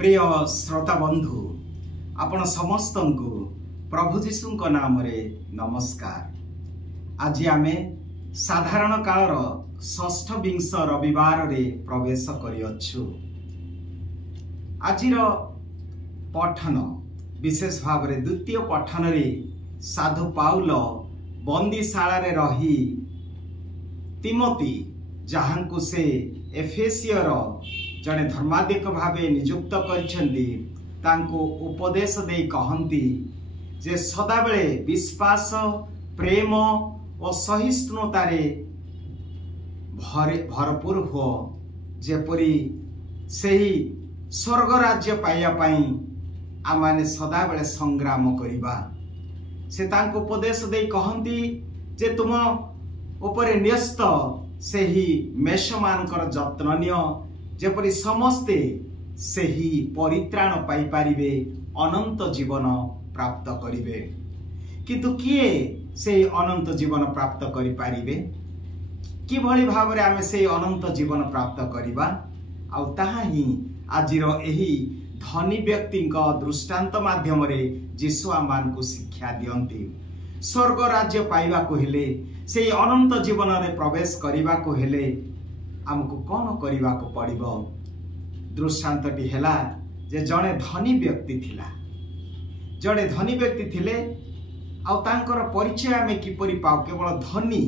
प्रिय श्रोता बंधु आपण समस्त को प्रभु जीशु नाम रे नमस्कार। आज आमे साधारण कालर षष्ठ विंश रविवार रे प्रवेश करियछु। आजिर पठन विशेष भाव रे द्वितीय पठन रे साधु पाउल बंदीशाला रे रही तिमोती जहांकु से एफेसियर जड़े धर्माधिक भावे नियुक्त करछंती तांको उपदेश दे कहंती जे सदाबेले विश्वास प्रेम और सहिष्णुतारे भरपूर हो जेपरी सही स्वर्ग राज्य पाइया पाई आमाने सदाबेले संग्राम करिबा। से तांको उपदेश दे कहंती जे तुम उपरे न्यस्त सही मेष मानकर जत्न नियो जेपरी समस्ते सही परित्राण पाई पारिबे अनंत जीवन प्राप्त करिवे। किंतु किए से अनंत जीवन प्राप्त करि पारिबे कि भली भाव रे आमे से अनंत जीवन प्राप्त करिबा आ ताहा ही आजिर एही धनी व्यक्ति दृष्टांत माध्यम रे यीशु आमान को शिक्षा दियंती। स्वर्ग राज्य पाइबा को हेले से अनंत जीवन रे प्रवेश करिबा को हेले आमको कौन करने को पड़ो। दृष्टांतटी है जे जड़े धनी व्यक्ति थिला, जड़े धनी व्यक्ति थिले आर परिचय आम किपरि पाऊ केवल धनी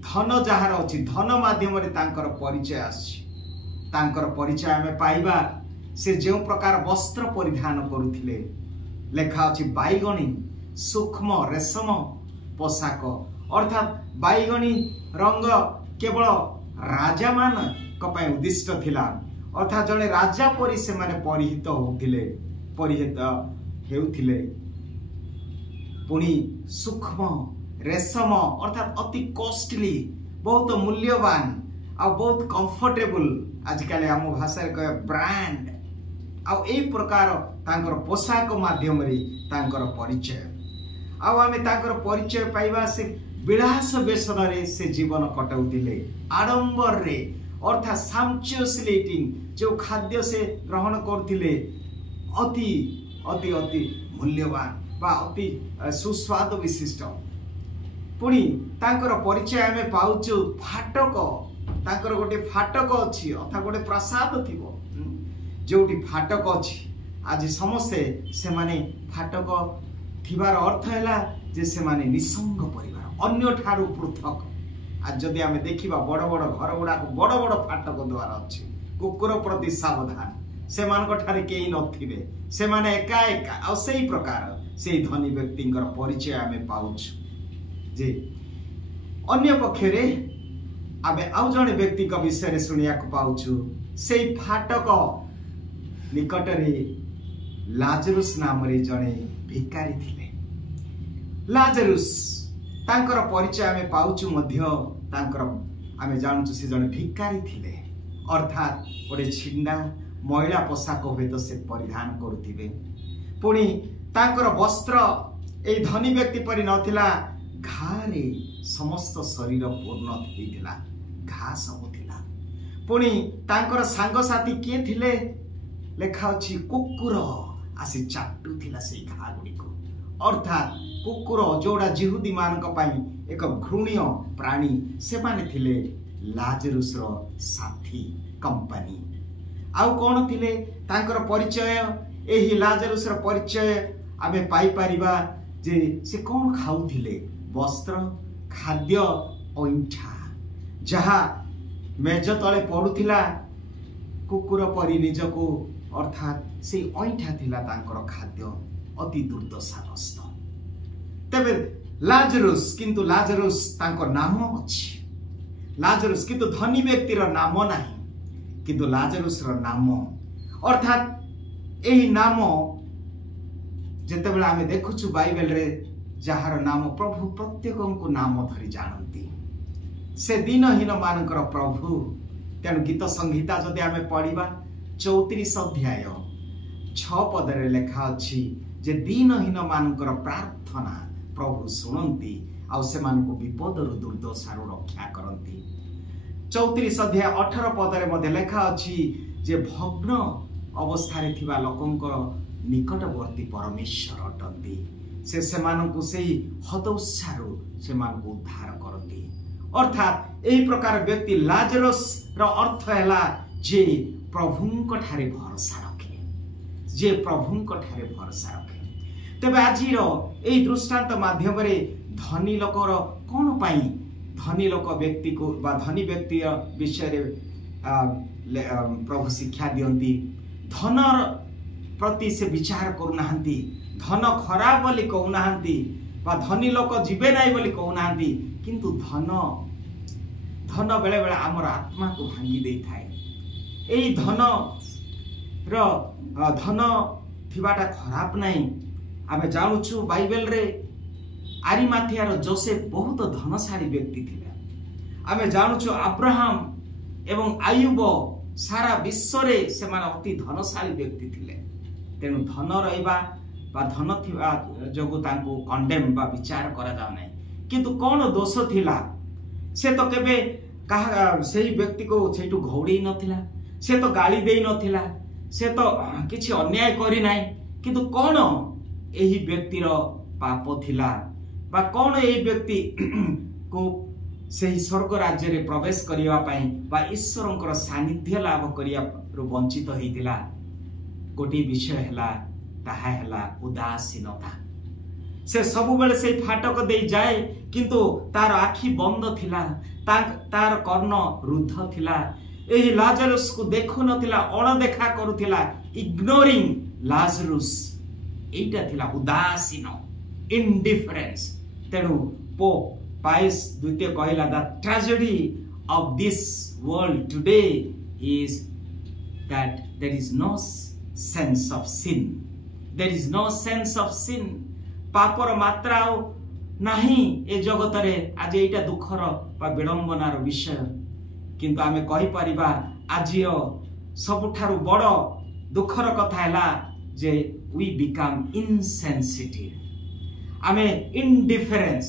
धन जार अच्छी धन माध्यम परिचय आसर परिचय आम पाइबा से जो प्रकार वस्त्र परिधान करुथिले लेखा अच्छी बैगणी सूक्ष्म रेशम पोशाक अर्थात बैगणी रंग केवल राजा मान उद्दिष्ट थिला अर्थात जड़े राजा परी से माने परिहित हेउथिले पुणी सूक्ष्म रेशम अर्थात अति कॉस्टली बहुत मूल्यवान आ बहुत कंफर्टेबल आजिकल आम भाषा कह ब्रांड आ ए प्रकार तांकर पोशाक माध्यम रे तांकर परिचय आमे तांकर परिचय पाइबा से विलास व्यसन रे से जीवन कटाउतिले आडंबर रे अर्थात साम्चियसली ईटिंग जो खाद्य से ग्रहण करथिले अति अति अति मूल्यवान बा अति सुस्वाद विशिष्ट पुणी तांकर परिचय आमे पाउछु फाटक तांकर गोटे फाटक अछि अर्थात गोटे प्रसाद थिबो जोटी फाटक अछि आज समस्ते से माने फाटक थिबार अर्थ हैला जे से माने निसंग परिवार अन्य ठारू पृथक। आज जदि आमे देखिबा बड़ बड़ घर गुड़ा बड़ बड़ फाटक द्वार अच्छी कुकुर प्रति सावधान से ठारे केही नथिबे से माने एका एका आ सेही प्रकार से धनी व्यक्ति परिचय आमे पाउछु जे अन्य पक्षरे आमे आउ जणे व्यक्ति का विषय शुणिया पाउछु से फाटक निकटरे लाजरुस नाम रे जणे भिकारी थिले। लाजरुस तांकर परिचय आमे पाउछु मध्य तांकर आमे जानछु से जणे भिकारी थिले अर्थात गोटे छिंडा महिला पोशाक हेतु से परिधान करुथिबे पुणी तांकर वस्त्र ए धनी व्यक्ति परि नथिला घारे समस्त शरीर पूर्ण थिला घा सब थिला पुणी तांकर सांग साथी के थिले लेखा अछि कुकुर आसी चाटू थिला से घा गुडी को अर्थात कुकुर जोड़ा जिहुदी मानक पाई एक घृण्य प्राणी से माने थिले लाजरुस रो साथी कंपनी आउ कौन थिले तांकर परिचय एही लाजरुस रो परिचय आमे पाई परिबा जे से कौन खाउ थिले वस्त्र खाद्य ओंठा जहा मेज तले पडुथिला कुकुर परि निजको अर्थात से ओंठा थिला तांकर खाद्य अति दुर्दशाग्रस्त। तेबे लाजरुस किंतु लाजरुस तांको नाम अछि लाजरुस किंतु धनी व्यक्ति रो नाम नाही किंतु लाजरुस रो नाम अर्थात एही नाम जेतेबेला आमे देखुछु बाइबल रे जहार नाम प्रभु प्रत्येकन को नाम धरि जानंती से दिनहीन मानकर प्रभु तेणु गीत संहिता जदि आमे पढ़िबा 34 अध्याय 6 पद रे लेखा अछि जे दिनहीन मानकर प्रार्थना प्रभु सुनंती आ से मानको विपद रु दुर्दशा रु रक्षा करंती। 34 अध्याय 18 पद रे मध्ये लेखा अछि जे भग्न अवस्था रे थिबा लोकंकर निकटवर्ती परमेश्वर अटंती से सेमानकु सेही हतोत्साहरु सेमानकु उद्धार करती। अर्थात एही प्रकार व्यक्ति लाजरस र अर्थ हैला जे प्रभुंक ठारे भरोसा रखे, जे प्रभुंक ठारे भरोसा रखे। तेबे आजिर एही दृष्टांत माध्यम रे धनी लोकर कोन पाई धनी लोक व्यक्ति को बा धनी व्यक्ति विषय रे प्रभु शिक्षा दियंती। धनर प्रति से विचार करूनाहांती, धन खराब बोली कहूनाहांती बा धनी लोक जीवे नाही बोली कहूनाहांती, किंतु धन बेले बेले आमर आत्मा को भांगी देई थाए। एही धन थिबाटा खराब नाही। आमे जानुछु बाइबल रे आरिमाथियार जोसेफ बहुत धनशाली व्यक्ति थिले। आमे जानुछु अब्राहम एवं आयुब सारा विश्व रे सेमान अति धनशाली व्यक्ति थिले। तेणु धन रहिबा बा धन थिबा जोगु तांको कंडेम बा विचार करा जाउ नै, किंतु कोन दोष थिला? से तो केबे कहा सेही व्यक्ति को सेठु घौड़ी नथिला, से तो गाली देई नथिला, से तो किछि अन्याय करि नै, किंतु कोन एही व्यक्तिर पाप थिला बा कोन एही व्यक्ति को सेही स्वर्ग राज्य रे प्रवेश करिया पई बा ईश्वरंकर सानिध्य लाभ करिया रु वंचित होइतिला? गोटी विषय हैला ताहा हैला उदासीनता। से सब बेले से फाटक दे जाए, किंतु तार आखि बंद थिला, तार कर्ण रुद्ध थिला। एही लाजरस को देखु नथिला, अणदेखा करुथिला, इग्नोरिंग लाजरस। एटा थिला उदासीन, इंडिफरेंस। तेणु पोप पाइस द्वितीय कहला the tragedy of this world today is that there is no sense of sin. There is no sense of sin. पापर मात्रा नहीं ए जगत रे। आज एटा दुखर बा विडंबनार विषय, किंतु आमे कहि परिबा आज सबुठारु बड़ दुखर कथा हैला जे वी बिकम इनसेंसिटिव। आमे इंडिफरेंस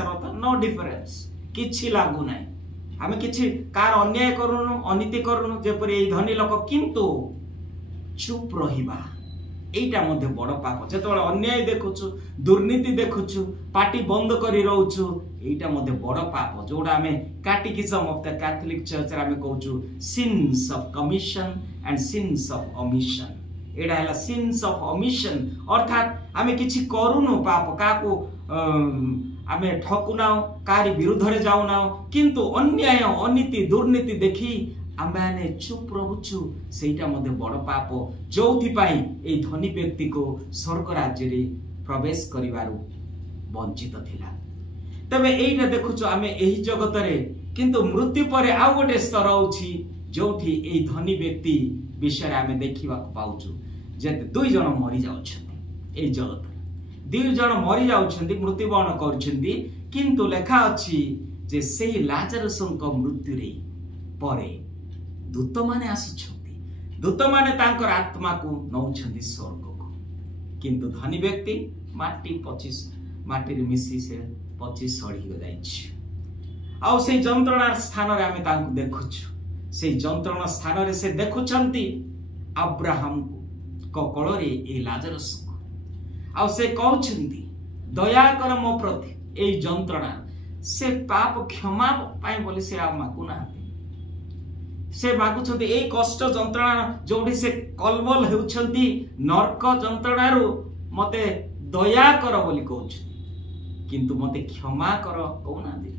अर्थ नो डिफरेंस, किछि लागू नै। आमे किछि कार अन्याय करूनु, अनीति करूनु जेपरि ए धनी लोक, किंतु चुप रहिबा एटा मध्ये बड़ पाप। जेतबेले अन्याय देखुछु, दुर्नीति देखुछु, पार्टी बंद करी रहउछु, एटा मध्ये बड़ पाप। जोडा आमे catechism of the Catholic church रे आमे कहउछु sins of commission and sins of omission. एटा हैला सिन्स ऑफ ओमिशन, अर्थात आमे किछि करूनु पाप, काको आमे ठकुनाओ, कारी विरुद्ध रे जाउनाओ, किंतु अन्याय अनीति दुर्नीति देखि आमे चुप रहुछु, सेटा मध्ये बड़ पाप। जोथि पाई ए धनी व्यक्ति को स्वर्ग राज्य रे प्रवेश करिवारु वंचित थिला। तबे एटा देखुछु आमे एही जगत रे, किंतु मृत्यु परे आउ गोटे स्तर अछि जोथि ए धनी व्यक्ति विषय आमे देखिबा पाउछु जे दुई जण मरि जाउछन्ति। ए जगत रे दुई जण मरि जाउछन्ति, मृत्युवरण करूछन्ति, किंतु लेखा अछि जे सेही लाजरसंक मृत्यु रे परे दूत माने आसुछन्ति। दूत माने तांकर आत्मा को नौछन्ति स्वर्ग को, किंतु धनी व्यक्ति माटी रे मिसी से 25 सड़ी जाइछि। आउ से जंत्रणा स्थान रे आमे तांको देखुछु। से जंत्रणा स्थान रे से देखुछन्ति अब्राहम को कोल रे ए लाजरस को। आउ से कहउछन्ति दया कर मो प्रति ए जंत्रणा। से पाप क्षमा पाए बोली से आ माकुना, से मागुछन्ति ए कष्ट जंत्रणा जोडी से कलबल हेउछन्ति नरक जंत्रणारु मते दया कर बोली कहउछ, किंतु मते क्षमा कर कहउनांती।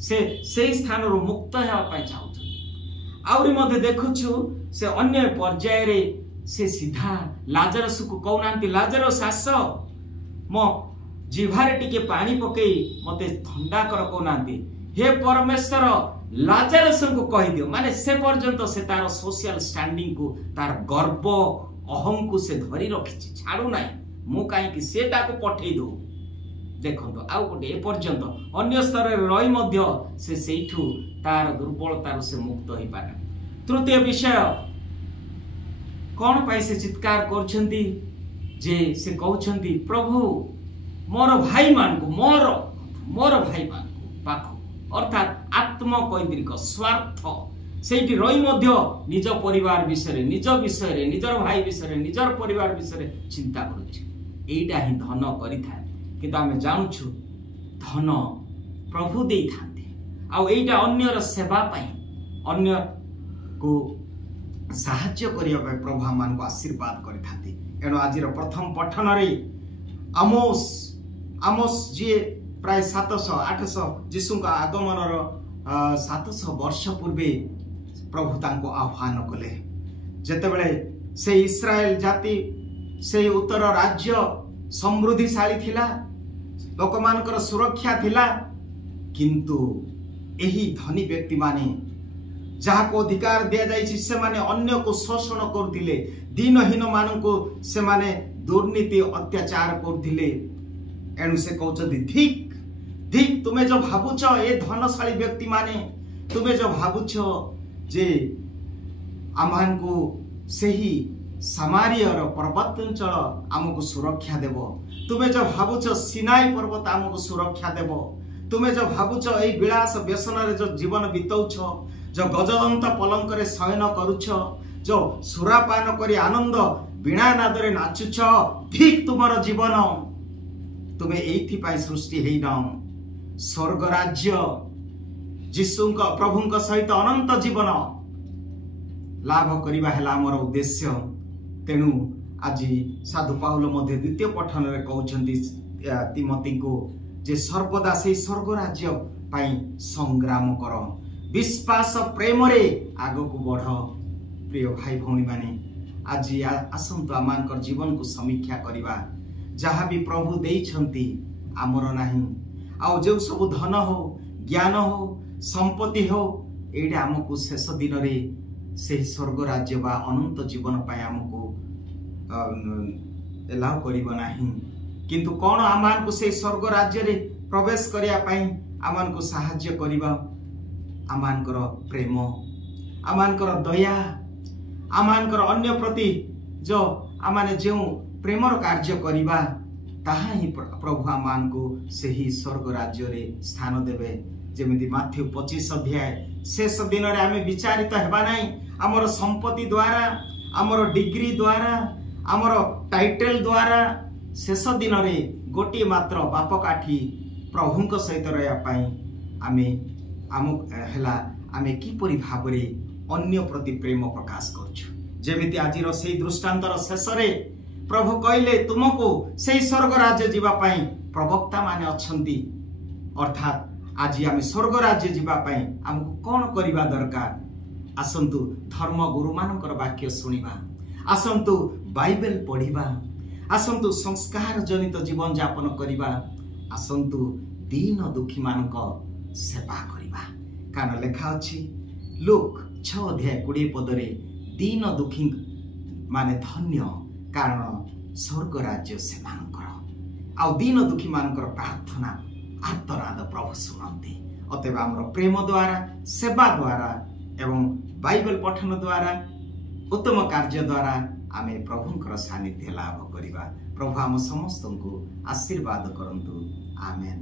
से स्थान रु मुक्त हेबा पाए चाहुछन्ति। आउरी मध्ये देखुछु से अन्य पर्याय रे से सीधा लाजरस को कहउनांती, लाजरस आस मो जिभारे टिके पानी पकेई मते ठंडा कर कहउनांती। हे परमेश्वर लाजरस को कहि दियो। माने से पर्यंत से तार सोशल स्टैंडिंग को, तार गर्व अहम को से धरी रखिछि, छाड़ू नाही। मु काई कि सेटा को पठेई दो। देखंतो आउ गोटे ए पर्यंत अन्य स्तर रे रही मध्य से सेठू तार दुर्बलतार से मुक्त होई पारे। तृतीय विषय कोन पाई से चित्कार करछन्ती जे से कहउछन्ती प्रभु मोर भाई मान को, मोर भाई मान को पाखो, अर्थात आत्मकैंद्रिक स्वार्थ सेठी रही मध्य निज परिवार विषय निजर भाई विषय निजर परिवार विषय चिंता करुच्छा ही धन करिथा किंतु आमे जानुछु धन प्रभु दे थांती आउटा अन्यर सेवा पाई अन्य को साहाय्य करिया पाई प्रभु आमान को आशीर्वाद करिथांती। एणु आजिर प्रथम पठन रे आमोस जी प्राय 700-800 जीशु का आगमन 700 वर्ष पूर्वे प्रभु तांको आह्वान कले जेतेबेले से इस्राएल जाति से उत्तर राज्य समृद्धिशाली थिला लोक मानकर सुरक्षा थिला किंतु एही धनी व्यक्ति माने जहाँ को अधिकार दिया जाइछि से माने अन्य को शोषण करथिले दीनहीन मान को से माने दुर्नीति अत्याचार करथिले। एणु से कहउछथि ठीक ठीक तुमे जो भाबुछ ए धनशाली व्यक्ति माने तुमे जो भाबुछ जे आमान को सही सामारियर पर्वतांचल आमको सुरक्षा देव तुमे जो भाबुछ सिनाई पर्वत आमको सुरक्षा देव तुमे जो भाबुछ ए विलास व्यसन रे जो जीवन बितौछ जो गजदंत पलंक रे शयन करुछ जो सुरापान करी आनंद बिना नादरे नाचुछ ठीक तुमर जीवन तुमे एथि पाई सृष्टि हेइन स्वर्ग राज्य जीशुंक प्रभुंक सहित अनंत जीवन लाभ करिबा हेला हमर उद्देश्य। तेणु आज साधु पाउल मध्य द्वितीय पठन रे कहउछन्ती तिमोथी को जे सर्वदा से स्वर्ग राज्य पाई संग्राम कर विश्वास प्रेम रे आगो को बढ़। प्रिय भाई भौणी माने आज आसंतु आमानकर जीवन को समीक्षा करिबा जहाँ भी प्रभु देइछन्ती आमर नाही आउ जो सब धन हो ज्ञान हो संपत्ति हो एटा हमको शेष दिन रे से स्वर्ग राज्य बा अनंत जीवन पाए हमको एलाउ करिबो नाही किंतु कोन आमान को से स्वर्ग राज्य रे प्रवेश करिया पाई आमान को सहाय्य करिबा आमानकर प्रेम आमानकर दया आमानकर अन्य प्रति जो आमाने जो प्रेमर कार्य करिबा ताहा ही प्रभु आमान को सही स्वर्ग राज्य रे स्थान देबे। जेमिति माथ्यू 25 अध्याय शेष दिन रे आमे विचारित हेबा नाही हमर संपत्ति द्वारा हमर डिग्री द्वारा हमर टाइटल द्वारा शेष दिन रे गोटी मात्र बाप काठी प्रभुंक सहित रहया पाई आमे किपरि भाबरे अन्य प्रति प्रेम प्रकाश करछु। जेमिति आजिर सेही दृष्टांतर शेष रे प्रभु कहले तुमको सेही स्वर्ग राज्य जीवा पाई प्रवक्ता माने अछंती अर्थात आज आमे स्वर्ग राज्य जीवा पाई हमको कोन करिबा दरकार आसंतु धर्म गुरु मानकर वाक्य सुनिबा आसंतु बाइबल पढ़िबा आसंतु संस्कार जनित जीवन यापन करिबा आसंतु दीन दुखी मानक सेवा करिबा कारण लेखा अछि लोक 6 अध्याय 20 पदरे दीन दुखी माने धन्य कारण स्वर्ग राज्य से मानकर आ दीन दुखी मानकर प्रार्थना आर्तनाद प्रभु सुनंती। अतएव आमर प्रेम द्वारा सेवा द्वारा एवं बाइबल पठन द्वारा उत्तम कार्य द्वारा आमे प्रभुंकर सानिध्य लाभ करिबा। प्रभु आम समस्त को आशीर्वाद करंतु। आमेन।